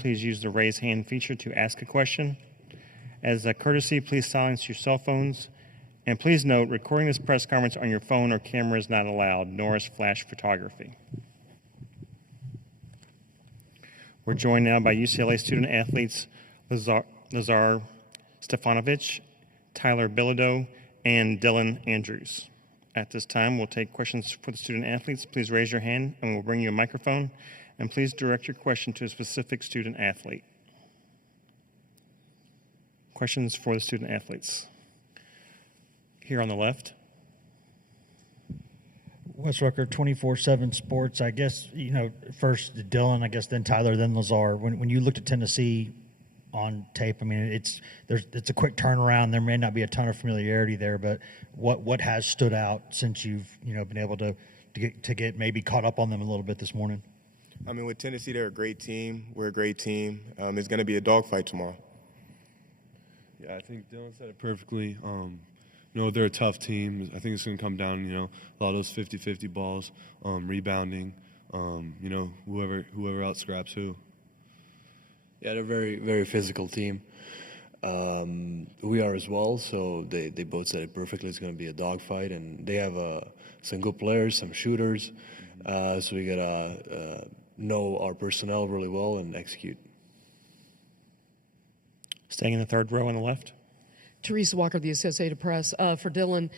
please use the raise hand feature to ask a question. As a courtesy, please silence your cell phones. And please note, recording this press conference on your phone or camera is not allowed, nor is flash photography. We're joined now by UCLA student athletes Lazar Stefanovic, Tyler Bilodeau, and Dylan Andrews. At this time, we'll take questions for the student athletes. Please raise your hand and we'll bring you a microphone. And please direct your question to a specific student athlete. Questions for the student athletes. Here on the left. Wes Rucker, 24/7 Sports. I guess, first Dylan, I guess then Tyler, then Lazar. When you looked at Tennessee on tape, I mean, it's a quick turnaround. There may not be a ton of familiarity there, but what has stood out since you've been able to get maybe caught up on them a little bit this morning? I mean, with Tennessee, they're a great team. We're a great team. It's going to be a dogfight tomorrow. Yeah, I think Dylan said it perfectly. They're a tough team. I think it's going to come down, a lot of those 50-50 balls, rebounding, whoever out-scraps who. Yeah, they're a very, very physical team. We are as well, so they both said it perfectly. It's going to be a dogfight, and they have some good players, some shooters, so we got to know our personnel really well and execute. Staying in the third row on the left. Teresa Walker, the Associated Press. For Dylan,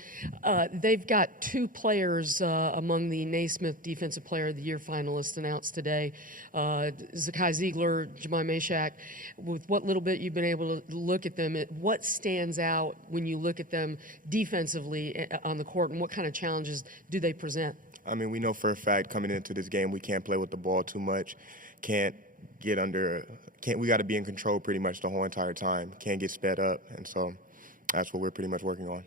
they've got two players among the Naismith Defensive Player of the Year finalists announced today. Zakai Ziegler, Jemai Mashak. With what little bit you've been able to look at them, what stands out when you look at them defensively on the court, and what kind of challenges do they present? I mean, we know for a fact coming into this game we can't play with the ball too much, we got to be in control pretty much the whole entire time, can't get sped up, and so that's what we're pretty much working on.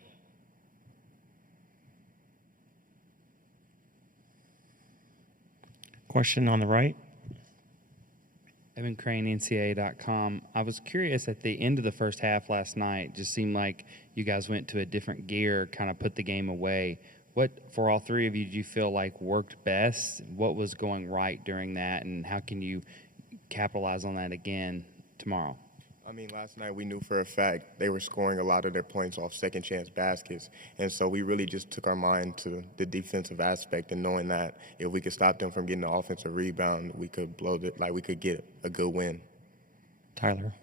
Question on the right. Evan Crane, NCAA.com. I was curious, at the end of the first half last night, it just seemed like you guys went to a different gear, kind of put the game away. What, for all three of you, do you feel like worked best? What was going right during that, and how can you capitalize on that again tomorrow? I mean, last night we knew for a fact they were scoring a lot of their points off second-chance baskets, and so we really just took our mind to the defensive aspect and knowing that if we could stop them from getting the offensive rebound, we could we could get a good win. Tyler.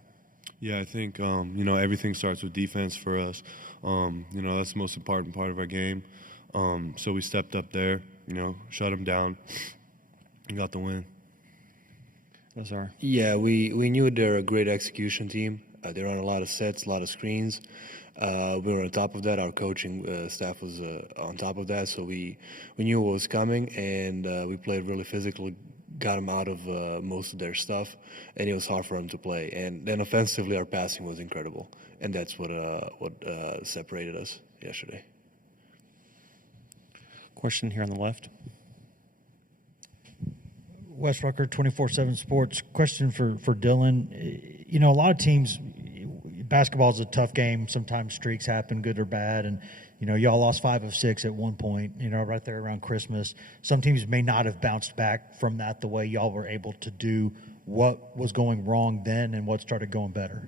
Yeah, I think, everything starts with defense for us. That's the most important part of our game. So we stepped up there, shut them down and got the win. Lazar. Yeah, we knew they're a great execution team. They run a lot of sets, a lot of screens. We were on top of that. Our coaching staff was on top of that, so we knew what was coming, and we played really physical, got them out of most of their stuff, and it was hard for them to play. And then offensively, our passing was incredible, and that's what separated us yesterday. Question here on the left. Wes Rucker, 24/7 Sports. Question for Dylan. A lot of teams, basketball is a tough game. Sometimes streaks happen, good or bad. And, y'all lost 5 of 6 at one point, right there around Christmas. Some teams may not have bounced back from that the way y'all were able to do. What was going wrong then and what started going better?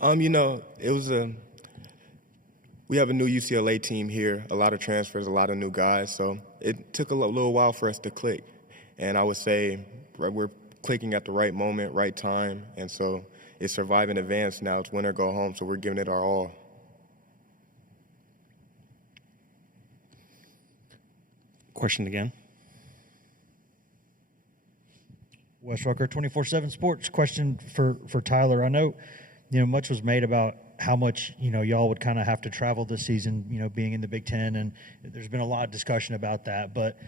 It was we have a new UCLA team here, a lot of transfers, a lot of new guys. So it took a little while for us to click. And I would say we're clicking at the right moment, right time. And so it's survive and advance now. It's win or go home, so we're giving it our all. Question again. Wes Rucker, 24/7 Sports. Question for Tyler. I know, much was made about how much, y'all would kind of have to travel this season, being in the Big Ten. And there's been a lot of discussion about that. But,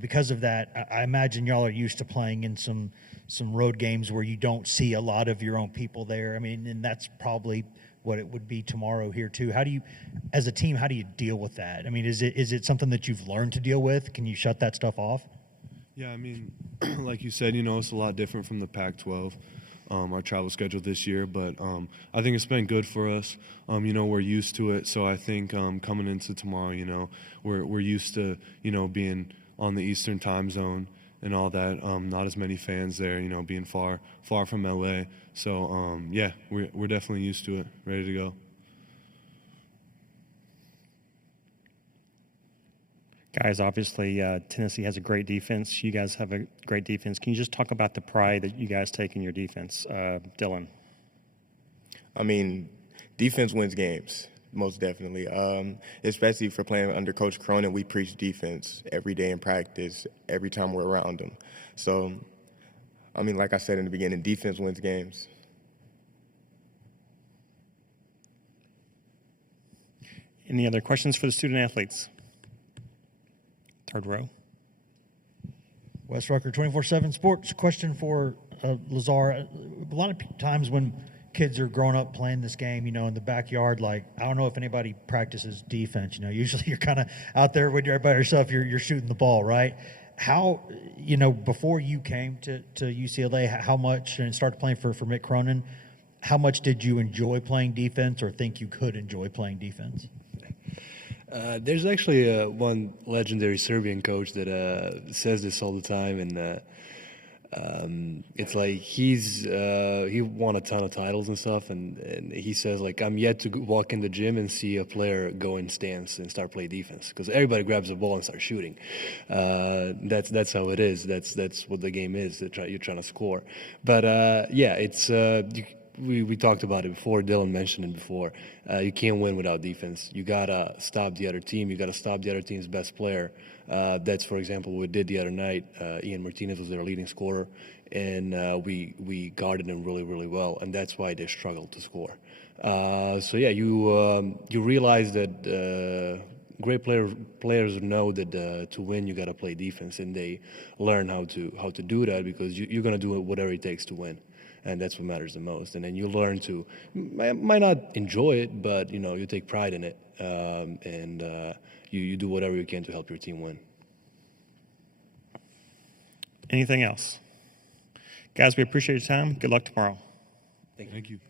because of that, I imagine y'all are used to playing in some road games where you don't see a lot of your own people there. I mean, and that's probably what it would be tomorrow here too. As a team, how do you deal with that? I mean, is it something that you've learned to deal with? Can you shut that stuff off? Yeah, I mean, like you said, it's a lot different from the Pac-12. Our travel schedule this year, but I think it's been good for us. We're used to it, so I think coming into tomorrow, we're used to being on the Eastern time zone, and all that. Not as many fans there, being far from LA. So yeah, we're definitely used to it, ready to go. Guys, obviously Tennessee has a great defense. You guys have a great defense. Can you just talk about the pride that you guys take in your defense, Dylan? I mean, defense wins games, most definitely. Especially for playing under Coach Cronin, we preach defense every day in practice, every time we're around him. So, I mean, like I said in the beginning, defense wins games. Any other questions for the student athletes? Third row. Wes Rucker, 24/7 Sports. Question for Lazar. A lot of times when kids are growing up playing this game, in the backyard, like, I don't know if anybody practices defense. Usually you're kind of out there when you're by yourself, you're shooting the ball, right? How, before you came to UCLA, how much, and started playing for Mick Cronin, how much did you enjoy playing defense or think you could enjoy playing defense? There's actually one legendary Serbian coach that says this all the time, and it's like he won a ton of titles and stuff, and he says, like, I'm yet to walk in the gym and see a player go in stance and start play defense, because everybody grabs the ball and starts shooting. That's how it is. That's what the game is. You're trying to score, but yeah, it's. We talked about it before. Dylan mentioned it before. You can't win without defense. You gotta stop the other team. You gotta stop the other team's best player. That's, for example, what we did the other night. Ian Martinez was their leading scorer, and we guarded him really, really well, and that's why they struggled to score. So yeah, you realize that great players know that to win you gotta play defense, and they learn how to do that, because you're gonna do whatever it takes to win. And that's what matters the most. And then you learn to, might not enjoy it, but you take pride in it, and you do whatever you can to help your team win. Anything else? Guys, we appreciate your time. Good luck tomorrow. Thank you.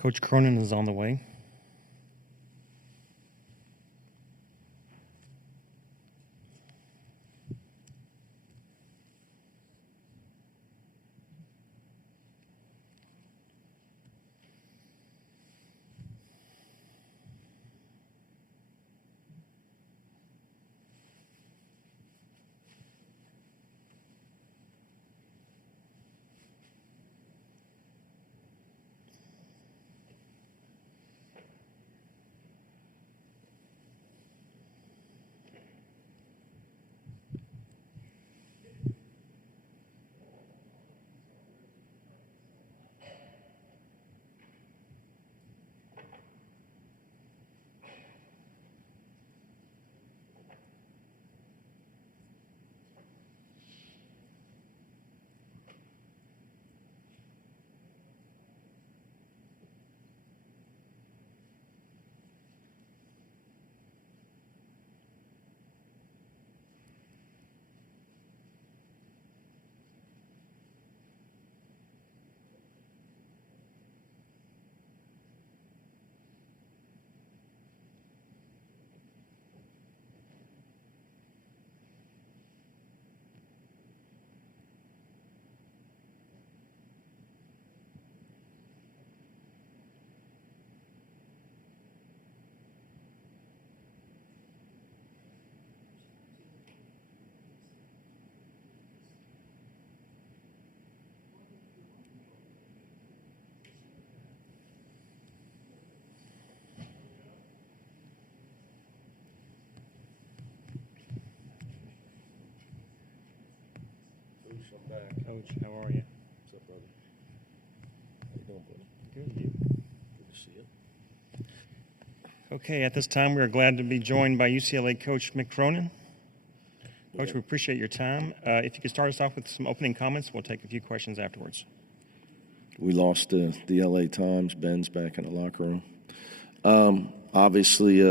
Coach Cronin is on the way. Coach, how are you? What's up, brother? How you doing, buddy? Good. You? Good to see you. Okay, at this time, we are glad to be joined by UCLA coach Mick Cronin. Coach, we appreciate your time. If you could start us off with some opening comments, we'll take a few questions afterwards. We lost the LA Times. Ben's back in the locker room. Obviously,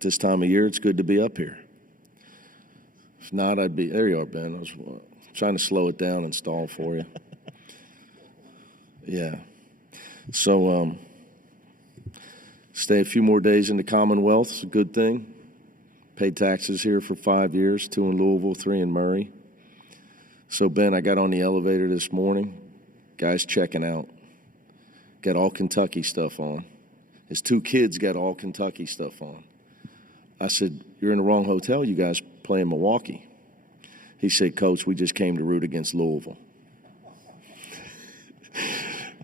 this time of year, it's good to be up here. If not, I'd be – there you are, Ben. I was trying to slow it down and stall for you. Yeah. So stay a few more days in the Commonwealth. It's a good thing. Paid taxes here for 5 years, 2 in Louisville, 3 in Murray. So, Ben, I got on the elevator this morning. Guy's checking out. Got all Kentucky stuff on. His 2 kids got all Kentucky stuff on. I said, you're in the wrong hotel. You guys play in Milwaukee. He said, Coach, we just came to root against Louisville.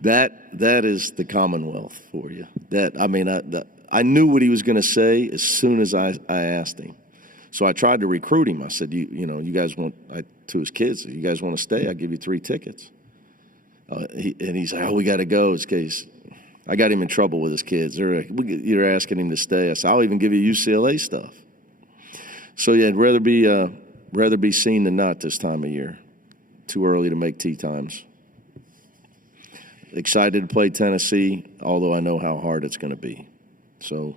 That is the Commonwealth for you. I knew what he was going to say as soon as I asked him. So I tried to recruit him. I said, you guys want, to his kids, you guys want to stay? I'll give you 3 tickets. And he's like, we got to go. It's case I got him in trouble with his kids. You're asking him to stay. I said, I'll even give you UCLA stuff. So, yeah, I'd rather be seen than not this time of year. Too early to make tee times. Excited to play Tennessee, although I know how hard it's going to be. So,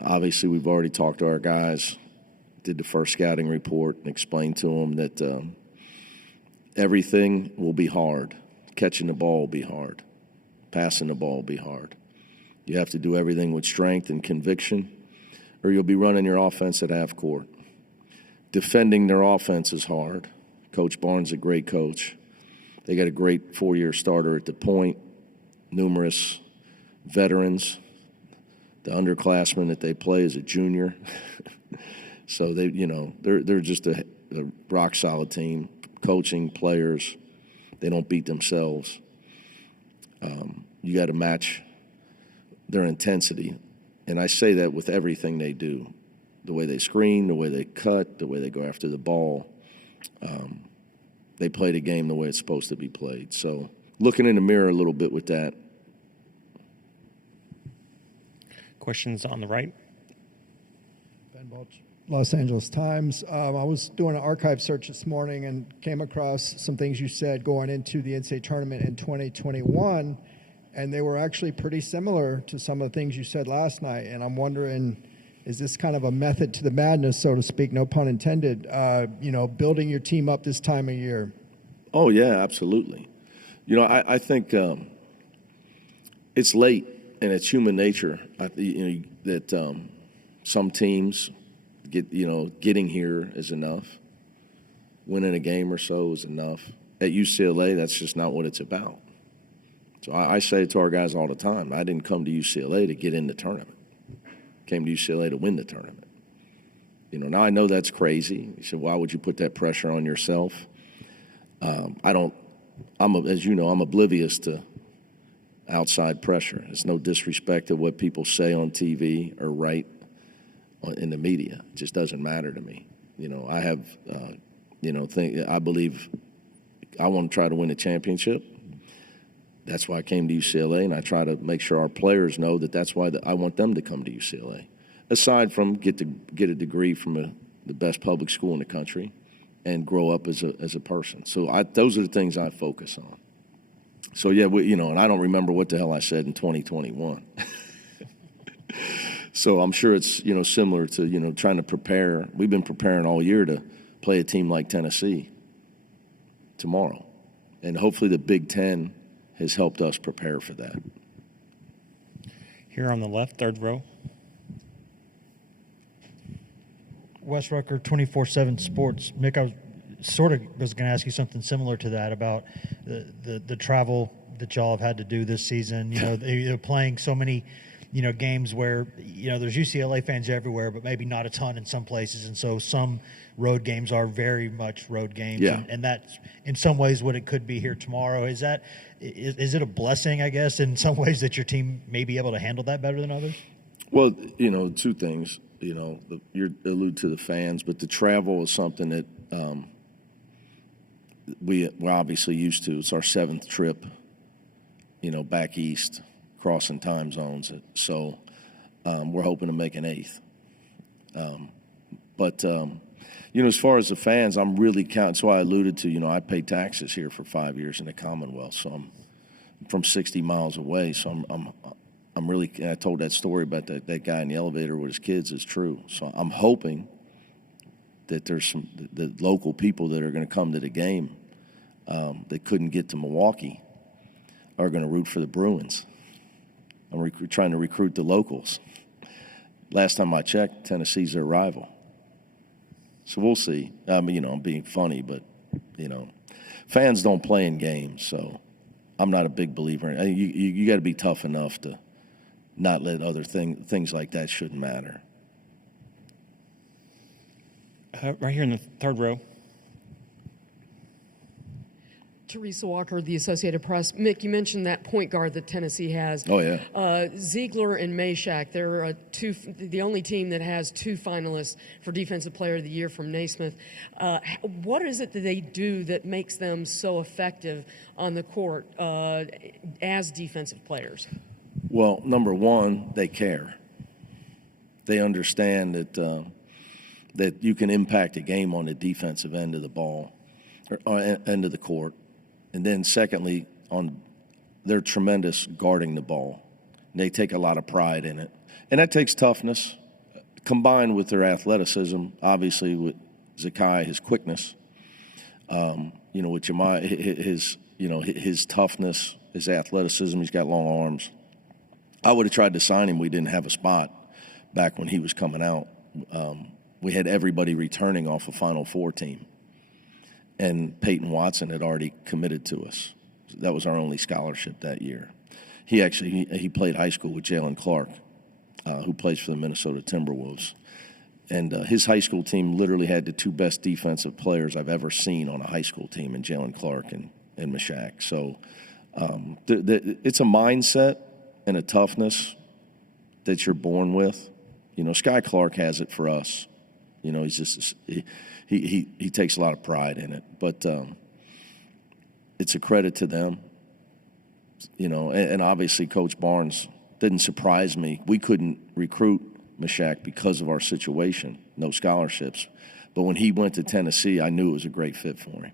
obviously, we've already talked to our guys, did the first scouting report, and explained to them that everything will be hard. Catching the ball will be hard. Passing the ball will be hard. You have to do everything with strength and conviction, or you'll be running your offense at half court. Defending their offense is hard. Coach Barnes is a great coach. They got a great 4-year starter at the point, numerous veterans. The underclassman that they play is a junior. So they're just a rock solid team. Coaching, players, they don't beat themselves. You got to match their intensity. And I say that with everything they do. The way they screen, the way they cut, the way they go after the ball. They play the game the way it's supposed to be played. So looking in the mirror a little bit with that. Questions on the right. Ben Balch, Los Angeles Times. I was doing an archive search this morning and came across some things you said going into the NCAA tournament in 2021, and they were actually pretty similar to some of the things you said last night. And I'm wondering, is this kind of a method to the madness, so to speak, no pun intended, building your team up this time of year? Oh, yeah, absolutely. I think It's late, and it's human nature. That some teams getting here is enough. Winning a game or so is enough. At UCLA, that's just not what it's about. So I say to our guys all the time, I didn't come to UCLA to get in the tournament. I came to UCLA to win the tournament. Now I know that's crazy. You said, why would you put that pressure on yourself? I'm oblivious to outside pressure. It's no disrespect to what people say on TV or write in the media. It just doesn't matter to me. I have, I believe I want to try to win a championship. That's why I came to UCLA, and I try to make sure our players know that's why I want them to come to UCLA. Aside from get a degree from the best public school in the country and grow up as a person. So those are the things I focus on. So, yeah, and I don't remember what the hell I said in 2021. So I'm sure it's, similar to, trying to prepare. We've been preparing all year to play a team like Tennessee tomorrow. And hopefully the Big Ten has helped us prepare for that. Here on the left, third row. Wes Rucker, 24/7 Sports. Mick, I was going to ask you something similar to that about the travel that y'all have had to do this season. You're playing so many, games where, there's UCLA fans everywhere, but maybe not a ton in some places. And so some road games are very much road games. Yeah. And that's in some ways what it could be here tomorrow. Is it a blessing, I guess, in some ways that your team may be able to handle that better than others? Well, two things. You allude to the fans, but the travel is something that we're obviously used to. It's our 7th trip, back east, crossing time zones. So we're hoping to make an 8th. But as far as the fans, I'm really counting. So I alluded to, I paid taxes here for 5 years in the Commonwealth. So I'm from 60 miles away. So I'm really, I told that story about that guy in the elevator with his kids is true. So I'm hoping that there's the local people that are going to come to the game that couldn't get to Milwaukee are going to root for the Bruins. I'm trying to recruit the locals. Last time I checked, Tennessee's their rival. So we'll see. I'm being funny, but, fans don't play in games. So I'm not a big believer in it. You got to be tough enough to not let other things like that shouldn't matter. Right here in the third row. Teresa Walker, the Associated Press. Mick, you mentioned that point guard that Tennessee has. Oh, yeah. Ziegler and Meshack, they're the only team that has 2 finalists for Defensive Player of the Year from Naismith. What is it that they do that makes them so effective on the court as defensive players? Well, number one, they care. They understand that you can impact a game on the defensive end of the ball, or end of the court. And then secondly, they're tremendous guarding the ball. They take a lot of pride in it. And that takes toughness, combined with their athleticism, obviously with Zakai, his quickness, with Jemai, his toughness, his athleticism, he's got long arms. I would have tried to sign him. We didn't have a spot back when he was coming out. We had everybody returning off a Final Four team. And Peyton Watson had already committed to us. That was our only scholarship that year. He played high school with Jalen Clark, who plays for the Minnesota Timberwolves. And his high school team literally had the 2 best defensive players I've ever seen on a high school team in Jalen Clark and Meshack. So it's a mindset and a toughness that you're born with. Sky Clark has it for us. He's just he takes a lot of pride in it. But it's a credit to them. And obviously Coach Barnes didn't surprise me. We couldn't recruit Meshack because of our situation, no scholarships. But when he went to Tennessee, I knew it was a great fit for him.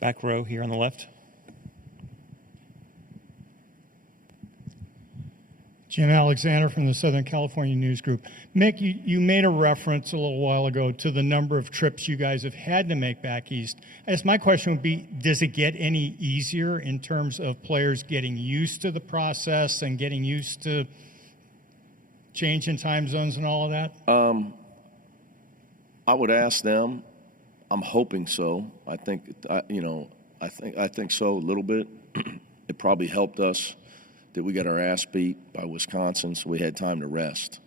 Back row here on the left. Jim Alexander from the Southern California News Group. Mick, you made a reference a little while ago to the number of trips you guys have had to make back east. I guess my question would be, does it get any easier in terms of players getting used to the process and getting used to change in time zones and all of that? I would ask them. I'm hoping so. I think so a little bit. It probably helped us that we got our ass beat by Wisconsin, so we had time to rest.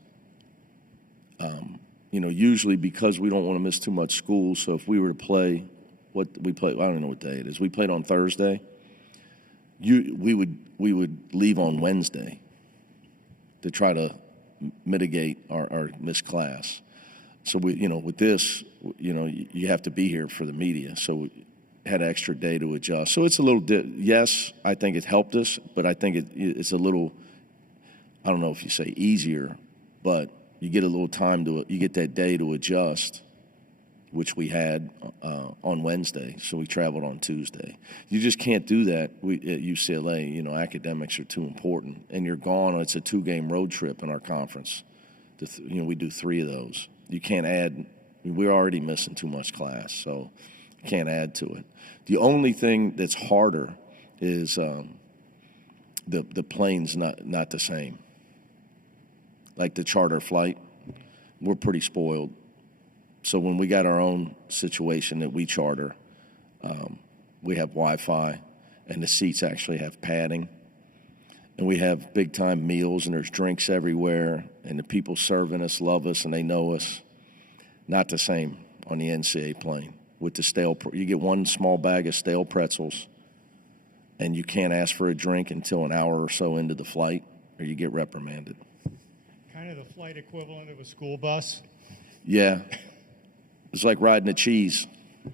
Usually because we don't want to miss too much school, so if we were to play, I don't know what day it is. We played on Thursday. We would leave on Wednesday to try to mitigate our missed class. So with this, you have to be here for the media. So we had an extra day to adjust. So it's a little, yes, I think it helped us, but I think it's a little, I don't know if you say easier, but you get a little time you get that day to adjust, which we had on Wednesday. So we traveled on Tuesday. You just can't do that at UCLA. Academics are too important. And you're gone. It's a 2-game road trip in our conference. We do 3 of those. You can't add. We're already missing too much class, so you can't add to it. The only thing that's harder is the plane's not the same. Like the charter flight, we're pretty spoiled. So when we got our own situation that we charter, we have Wi-Fi, and the seats actually have padding. And we have big-time meals, and there's drinks everywhere, and the people serving us love us, and they know us. Not the same on the NCAA plane. With the you get one small bag of stale pretzels, and you can't ask for a drink until an hour or so into the flight, or you get reprimanded. Kind of the flight equivalent of a school bus? Yeah. It's like riding a cheese,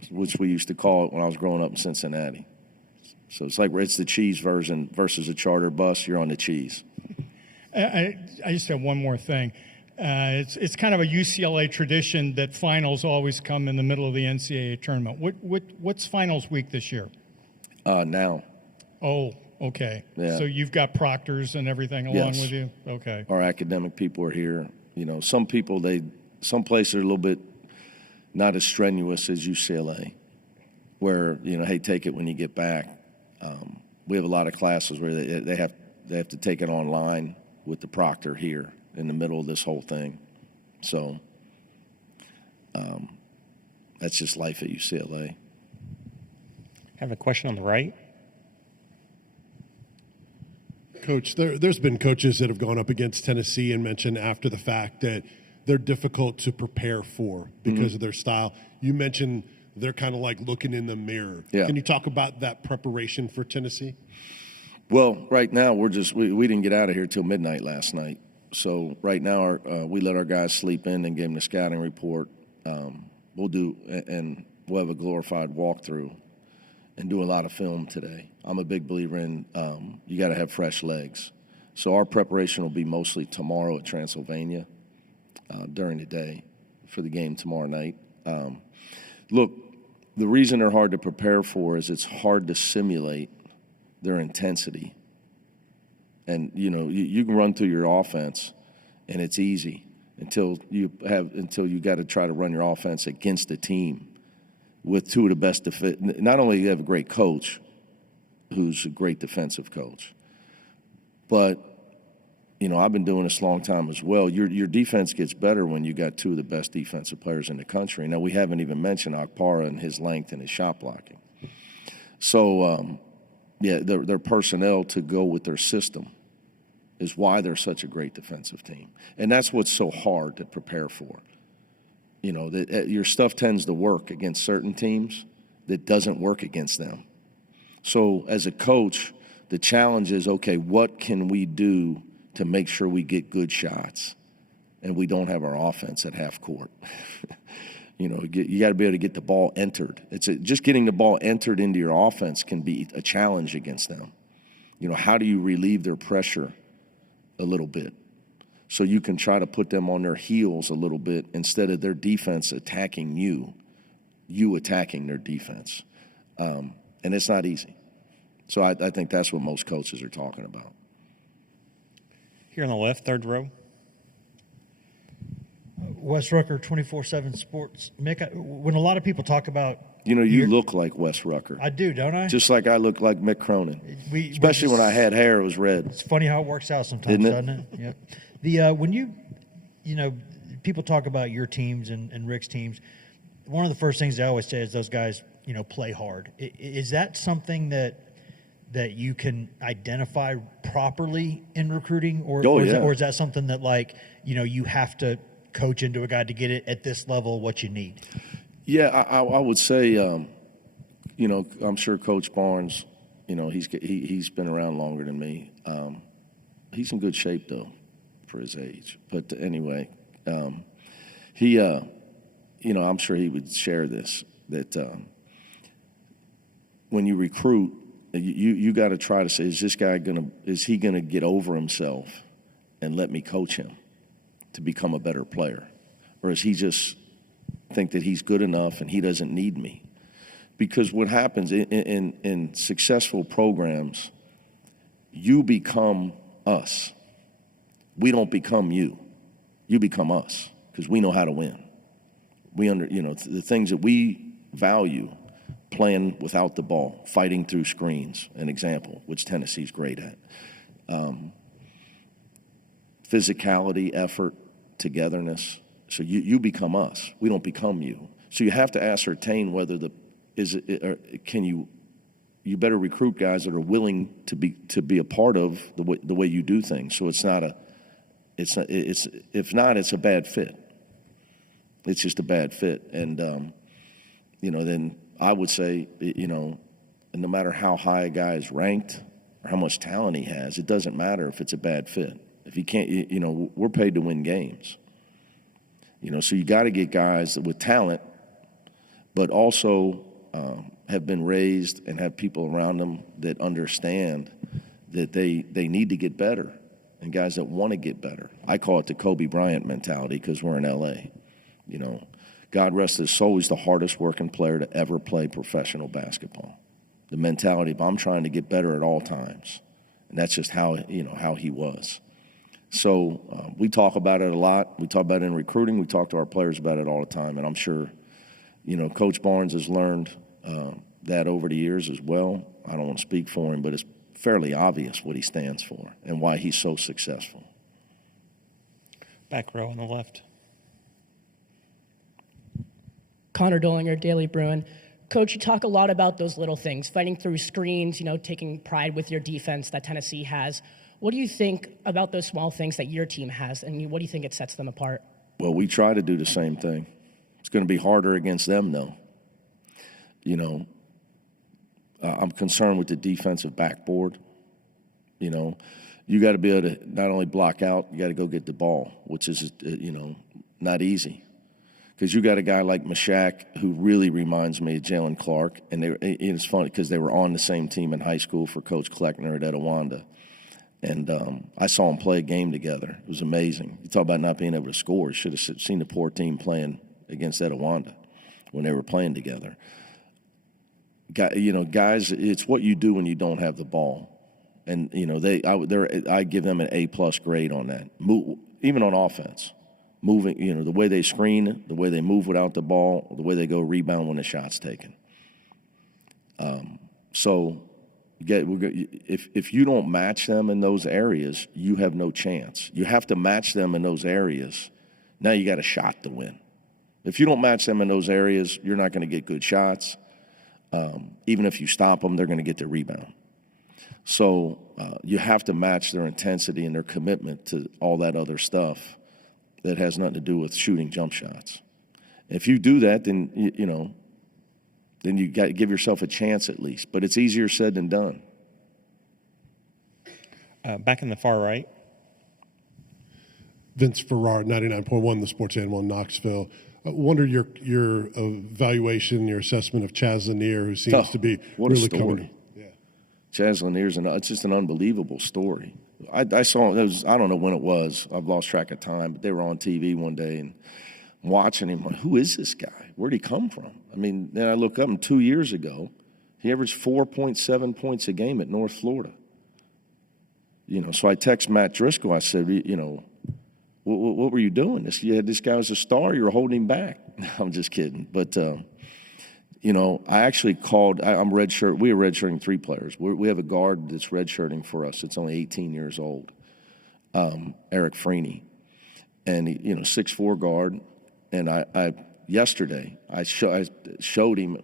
which we used to call it when I was growing up in Cincinnati. So it's the cheese version versus a charter bus. You're on the cheese. I just have one more thing. It's kind of a UCLA tradition that finals always come in the middle of the NCAA tournament. What's finals week this year? Now. Oh, okay. Yeah. So you've got proctors and everything along Yes. with you? Okay. Our academic people are here. Some places are a little bit not as strenuous as UCLA, where, hey, take it when you get back. We have a lot of classes where they have to take it online with the proctor here in the middle of this whole thing. So that's just life at UCLA. I have a question on the right. Coach, there's been coaches that have gone up against Tennessee and mentioned after the fact that they're difficult to prepare for because of their style. You mentioned they're kind of like looking in the mirror. Yeah. Can you talk about that preparation for Tennessee? Well, right now we didn't get out of here till midnight last night. So right now we let our guys sleep in and gave them the scouting report. We'll have a glorified walkthrough and do a lot of film today. I'm a big believer in you got to have fresh legs. So our preparation will be mostly tomorrow at Transylvania during the day for the game tomorrow night. Look, the reason they're hard to prepare for is it's hard to simulate their intensity. And, you can run through your offense, and it's easy until you got to try to run your offense against a team with 2 of the best not only you have a great coach who's a great defensive coach, but, I've been doing this a long time as well. Your defense gets better when you got 2 of the best defensive players in the country. Now, we haven't even mentioned Akpara and his length and his shot blocking. So, their personnel to go with their system is why they're such a great defensive team. And that's what's so hard to prepare for. Your stuff tends to work against certain teams that doesn't work against them. So as a coach, the challenge is, okay, what can we do to make sure we get good shots and we don't have our offense at half court? You got to be able to get the ball entered. Just getting the ball entered into your offense can be a challenge against them. How do you relieve their pressure a little bit so you can try to put them on their heels a little bit instead of their defense attacking you attacking their defense. And it's not easy. So I think that's what most coaches are talking about. Here on the left, third row. Wes Rucker, 24/7 Sports. Mick, when a lot of people talk about, you look like Wes Rucker. I do, don't I? Just like I look like Mick Cronin. Especially when I had hair, it was red. It's funny how it works out sometimes, doesn't it? Yep. When people talk about your teams and Rick's teams, one of the first things they always say is those guys, play hard. Is that something that you can identify properly in recruiting, or is that something that you have to coach into a guy to get it at this level what you need? Yeah, I would say, I'm sure Coach Barnes, he's been around longer than me. He's in good shape though for his age. But anyway, he, I'm sure he would share this, that when you recruit, you got to try to say, is he gonna get over himself and let me coach him to become a better player, or is he just think that he's good enough and he doesn't need me? Because what happens in successful programs, you become us. We don't become you. You become us, because we know how to win. The things that we value: playing without the ball, fighting through screens, an example, which Tennessee's great at. Physicality, effort, togetherness. So you become us. We don't become you. So you have to ascertain whether you better recruit guys that are willing to be a part of the way you do things. So if not, it's a bad fit. It's just a bad fit. And then I would say, no matter how high a guy is ranked or how much talent he has, it doesn't matter if it's a bad fit. If he can't, we're paid to win games. So you got to get guys with talent, but also have been raised and have people around them that understand that they need to get better, and guys that want to get better. I call it the Kobe Bryant mentality, because we're in LA. God rest his soul, he's the hardest working player to ever play professional basketball. The mentality of, I'm trying to get better at all times, and that's just how he was. So we talk about it a lot. We talk about it in recruiting. We talk to our players about it all the time, and I'm sure Coach Barnes has learned that over the years as well. I don't want to speak for him, but it's fairly obvious what he stands for and why he's so successful. Back row on the left. Connor Dollinger, Daily Bruin. Coach, you talk a lot about those little things, fighting through screens, taking pride with your defense that Tennessee has. What do you think about those small things that your team has, and what do you think it sets them apart? Well, we try to do the same thing. It's going to be harder against them, though. I'm concerned with the defensive backboard. You got to be able to not only block out, you got to go get the ball, which is, not easy. Because you got a guy like Mashak who really reminds me of Jalen Clark, and it's funny because they were on the same team in high school for Coach Kleckner at Etowanda. And I saw them play a game together. It was amazing. You talk about not being able to score. You should have seen the poor team playing against Etowanda when they were playing together. Guys, it's what you do when you don't have the ball. And, I give them an A+ grade on that, even on offense. Moving, the way they screen, the way they move without the ball, the way they go rebound when the shot's taken. If you don't match them in those areas, you have no chance. You have to match them in those areas. Now you got a shot to win. If you don't match them in those areas, you're not going to get good shots. Even if you stop them, they're going to get the rebound. So you have to match their intensity and their commitment to all that other stuff that has nothing to do with shooting jump shots. If you do that, then then you got to give yourself a chance at least. But it's easier said than done. Back in the far right. Vince Ferrar, 99.1, the Sports Animal in Knoxville. I wonder your evaluation, your assessment of Chaz Lanier, who seems to be what really a story. coming. Yeah. Chaz Lanier's it's just an unbelievable story. I saw I don't know when it was. I've lost track of time, but they were on TV one day and watching him. Who is this guy? Where'd he come from? Then I look up, and 2 years ago, he averaged 4.7 points a game at North Florida. So I text Matt Driscoll. I said, what were you doing? This guy was a star. You were holding him back. I'm just kidding. But, I actually called. I'm redshirt. We are redshirting 3 players. We have a guard that's redshirting for us. It's only 18 years old, Eric Freeney. And, 6'4" guard. And yesterday, I showed him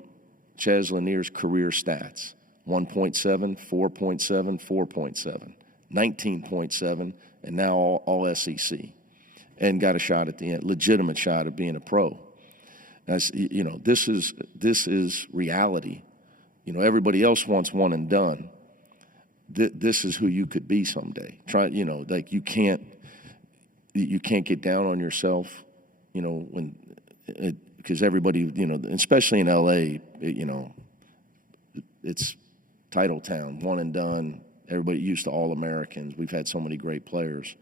Chaz Lanier's career stats, 1.7, 4.7, 4.7, 19.7, and now all SEC, and got a shot at the end, legitimate shot of being a pro. This is reality. Everybody else wants one and done. This is who you could be someday. You can't get down on yourself, because everybody, especially in LA, it's title town, one and done. Everybody used to All-Americans. We've had so many great players.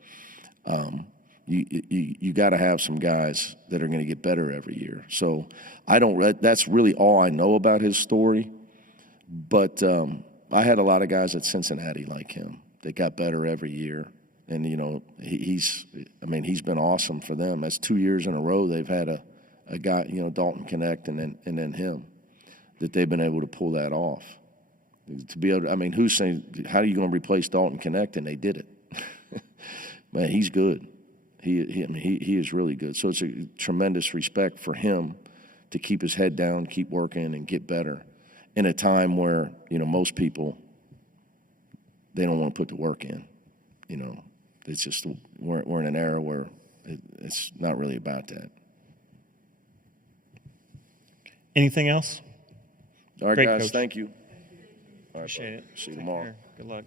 You got to have some guys that are going to get better every year. So that's really all I know about his story. But I had a lot of guys at Cincinnati like him that got better every year. And, he's been awesome for them. That's 2 years in a row they've had a guy, Dalton Connect and then him, that they've been able to pull that off. To be able to, who's saying, how are you going to replace Dalton Connect? And they did it. Man, he's good. He is really good. So it's a tremendous respect for him to keep his head down, keep working, and get better in a time where, most people, they don't want to put the work in. It's just we're in an era where it's not really about that. Anything else? All right, Great, guys. Coach. Thank you. All right, Appreciate it. See you Take tomorrow. care. Good luck.